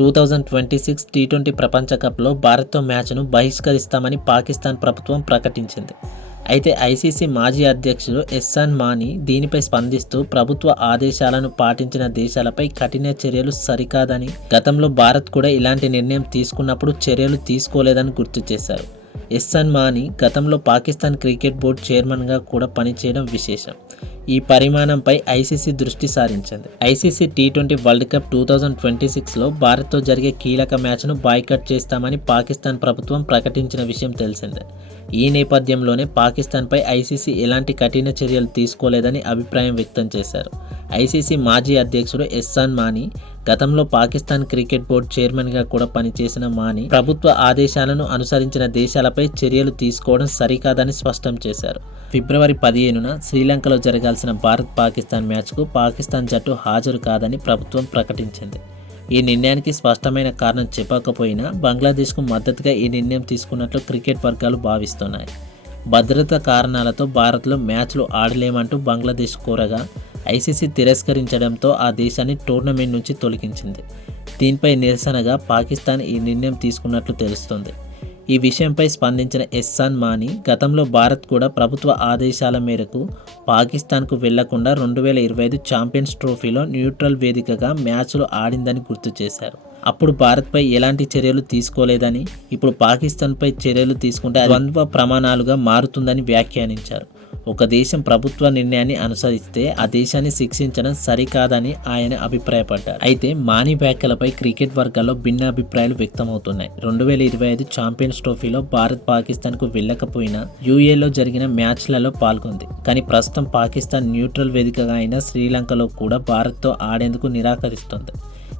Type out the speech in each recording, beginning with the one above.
2026 T20 ప్రపంచ కప్లో భారత్తో మ్యాచ్ను బహిష్కరిస్తామని పాకిస్తాన్ ప్రభుత్వం ప్రకటించింది. అయితే ఐసీసీ మాజీ అధ్యక్షుడు ఎహ్సాన్ మానీ దీనిపై స్పందిస్తూ ప్రభుత్వ ఆదేశాలను పాటించిన దేశాలపై కఠిన చర్యలు సరికాదని, గతంలో భారత్ కూడా ఇలాంటి నిర్ణయం తీసుకున్నప్పుడు చర్యలు తీసుకోలేదని గుర్తు చేశారు. ఎహ్సాన్ మానీ గతంలో పాకిస్తాన్ క్రికెట్ బోర్డు చైర్మన్గా కూడా పనిచేయడం విశేషం. ఈ పరిమాణంపై ఐసీసీ దృష్టి సారించింది. ఐసీసీ టీ20 వరల్డ్ కప్ 2026లో భారత్తో జరిగే కీలక మ్యాచ్ను బాయ్కాట్ చేస్తామని పాకిస్తాన్ ప్రభుత్వం ప్రకటించిన విషయం తెలిసిందే. ఈ నేపథ్యంలోనే పాకిస్తాన్పై ఐసీసీ ఎలాంటి కఠిన చర్యలు తీసుకోలేదని అభిప్రాయం వ్యక్తం చేశారు. ఐసీసీ మాజీ అధ్యక్షుడు ఎహ్సాన్ మానీ గతంలో పాకిస్తాన్ క్రికెట్ బోర్డు చైర్మన్గా కూడా పనిచేసిన మానీ ప్రభుత్వ ఆదేశాలను అనుసరించిన దేశాలపై చర్యలు తీసుకోవడం సరికాదని స్పష్టం చేశారు. ఫిబ్రవరి 15న శ్రీలంకలో జరగాల్సిన భారత్-పాకిస్తాన్ మ్యాచ్కు పాకిస్తాన్ జట్టు హాజరు కాదని ప్రభుత్వం ప్రకటించింది. ఈ నిర్ణయానికి స్పష్టమైన కారణం చెప్పకపోయినా బంగ్లాదేశ్కు మద్దతుగా ఈ నిర్ణయం తీసుకున్నట్లు క్రికెట్ వర్గాలు భావిస్తున్నాయి. భద్రతా కారణాలతో భారత్లో మ్యాచ్లు ఆడలేమంటూ బంగ్లాదేశ్ కోరగా ఐసీసీ తిరస్కరించడంతో ఆ దేశాన్ని టోర్నమెంట్ నుంచి తొలగించింది. దీనిపై నిరసనగా పాకిస్తాన్ ఈ నిర్ణయం తీసుకున్నట్లు తెలుస్తోంది. ఈ విషయంపై స్పందించిన ఎహ్సాన్ మానీ గతంలో భారత్ కూడా ప్రభుత్వ ఆదేశాల మేరకు పాకిస్తాన్కు వెళ్లకుండా 2025 ఛాంపియన్స్ ట్రోఫీలో న్యూట్రల్ వేదికగా మ్యాచ్లు ఆడిందని గుర్తు చేశారు. అప్పుడు భారత్పై ఎలాంటి చర్యలు తీసుకోలేదని, ఇప్పుడు పాకిస్తాన్పై చర్యలు తీసుకుంటే ద్వంద్వ ప్రమాణాలుగా మారుతుందని వ్యాఖ్యానించారు. ఒక దేశం ప్రభుత్వ నిర్ణయాన్ని అనుసరిస్తే ఆ దేశాన్ని శిక్షించడం సరికాదని ఆయన అభిప్రాయపడ్డారు. అయితే మానీ వ్యాఖ్యలపై క్రికెట్ వర్గాల్లో భిన్నాభిప్రాయాలు వ్యక్తమవుతున్నాయి. 2025 ఛాంపియన్స్ ట్రోఫీలో భారత్ పాకిస్తాన్కు వెళ్లకపోయినా యూఏలో జరిగిన మ్యాచ్లలో పాల్గొంది. కానీ ప్రస్తుతం పాకిస్తాన్ న్యూట్రల్ వేదికగా అయిన శ్రీలంకలో కూడా భారత్తో ఆడేందుకు నిరాకరిస్తోంది.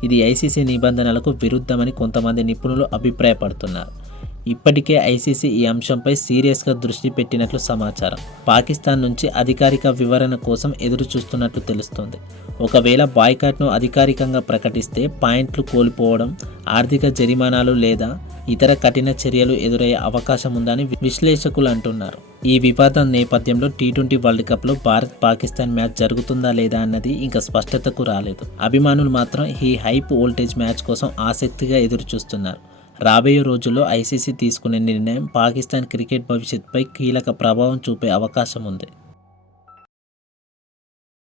ఇది ఐసీసీ నిబంధనలకు విరుద్ధమని కొంతమంది నిపుణులు అభిప్రాయపడుతున్నారు. ఇప్పటికే ఐసీసీ ఈ అంశంపై సీరియస్గా దృష్టి పెట్టినట్లు సమాచారం. పాకిస్తాన్ నుంచి అధికారిక వివరణ కోసం ఎదురు చూస్తున్నట్లు తెలుస్తోంది. ఒకవేళ బాయ్కాట్ను అధికారికంగా ప్రకటిస్తే పాయింట్లు కోల్పోవడం, ఆర్థిక జరిమానాలు లేదా ఇతర కఠిన చర్యలు ఎదురయ్యే అవకాశం ఉందని విశ్లేషకులు అంటున్నారు. ఈ వివాదం నేపథ్యంలో టీ20 వరల్డ్ కప్లో భారత్-పాకిస్తాన్ మ్యాచ్ జరుగుతుందా లేదా అన్నది ఇంకా స్పష్టతకు రాలేదు. అభిమానులు మాత్రం ఈ హైప్ వోల్టేజ్ మ్యాచ్ కోసం ఆసక్తిగా ఎదురు చూస్తున్నారు. రాబోయే రోజుల్లో ఐసీసీ తీసుకునే నిర్ణయం పాకిస్తాన్ క్రికెట్ భవిష్యత్తుపై కీలక ప్రభావం చూపే అవకాశం ఉంది.